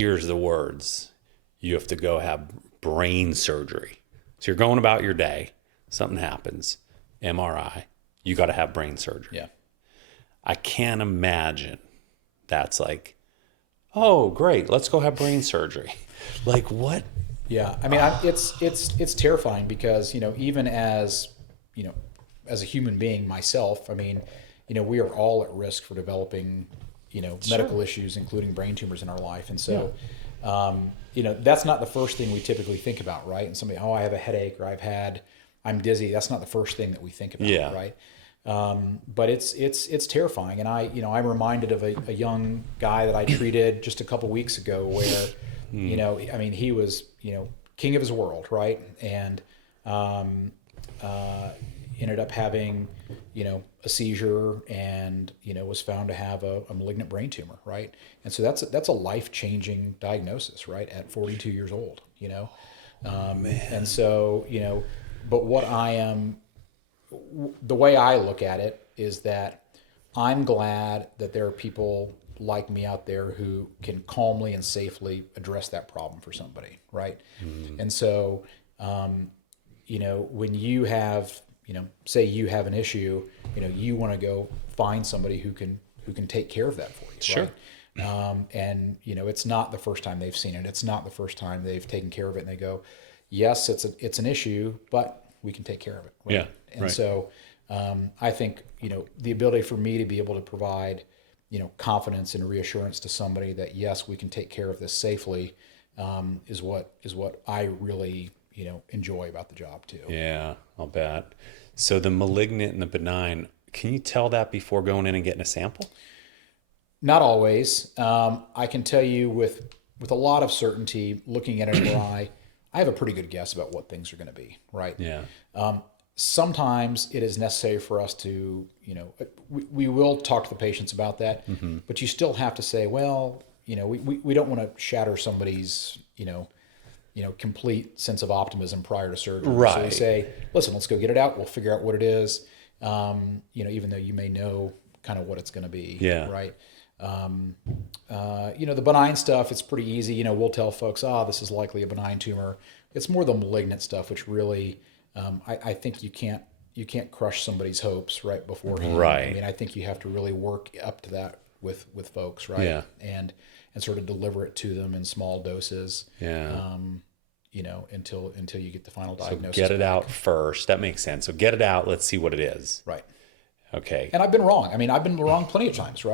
here's the words. You have to go have brain surgery. So you're going about your day, something happens, MRI, you got to have brain surgery. Yeah. I can't imagine that's like, oh, great, let's go have brain surgery. Like what? Yeah. I mean, it's terrifying because, even as a human being myself, I mean, we are all at risk for developing, medical issues, including brain tumors in our life. And so, that's not the first thing we typically think about, right? And somebody, I have a headache or I'm dizzy. That's not the first thing that we think about, right? But it's terrifying. And I'm reminded of a young guy that I treated just a couple weeks ago where, I mean, he was, king of his world, right? And ended up having, a seizure and, was found to have a malignant brain tumor, right? And so that's a life-changing diagnosis, right? At 42 years old, and so, but the way I look at it is that I'm glad that there are people like me out there who can calmly and safely address that problem for somebody, right? And so, when you have, say you have an issue, you want to go find somebody who can take care of that for you, Sure. right? And it's not the first time they've seen it. It's not the first time they've taken care of it, and they go, yes, it's an issue, but we can take care of it. Right? Yeah. And right. so I think, the ability for me to be able to provide, confidence and reassurance to somebody that, yes, we can take care of this safely, is what I really, enjoy about the job too. Yeah, I'll bet. So the malignant and the benign, can you tell that before going in and getting a sample? Not always. I can tell you with a lot of certainty, looking at an MRI, I have a pretty good guess about what things are going to be, right? Yeah. Sometimes it is necessary for us to, we will talk to the patients about that, but you still have to say, well, we don't want to shatter somebody's, complete sense of optimism prior to surgery. Right. So we say, listen, let's go get it out. We'll figure out what it is, even though you may know kind of what it's going to be. Yeah. Right. The benign stuff, it's pretty easy. We'll tell folks, this is likely a benign tumor. It's more the malignant stuff, which really, I think you can't crush somebody's hopes right beforehand. Right. I mean, I think you have to really work up to that with folks, right? Yeah. And sort of deliver it to them in small doses. Yeah. Until you get the final diagnosis. So get it out first. That makes sense. So get it out. Let's see what it is. Right. Okay. And I've been wrong. I mean, I've been wrong plenty of times, right?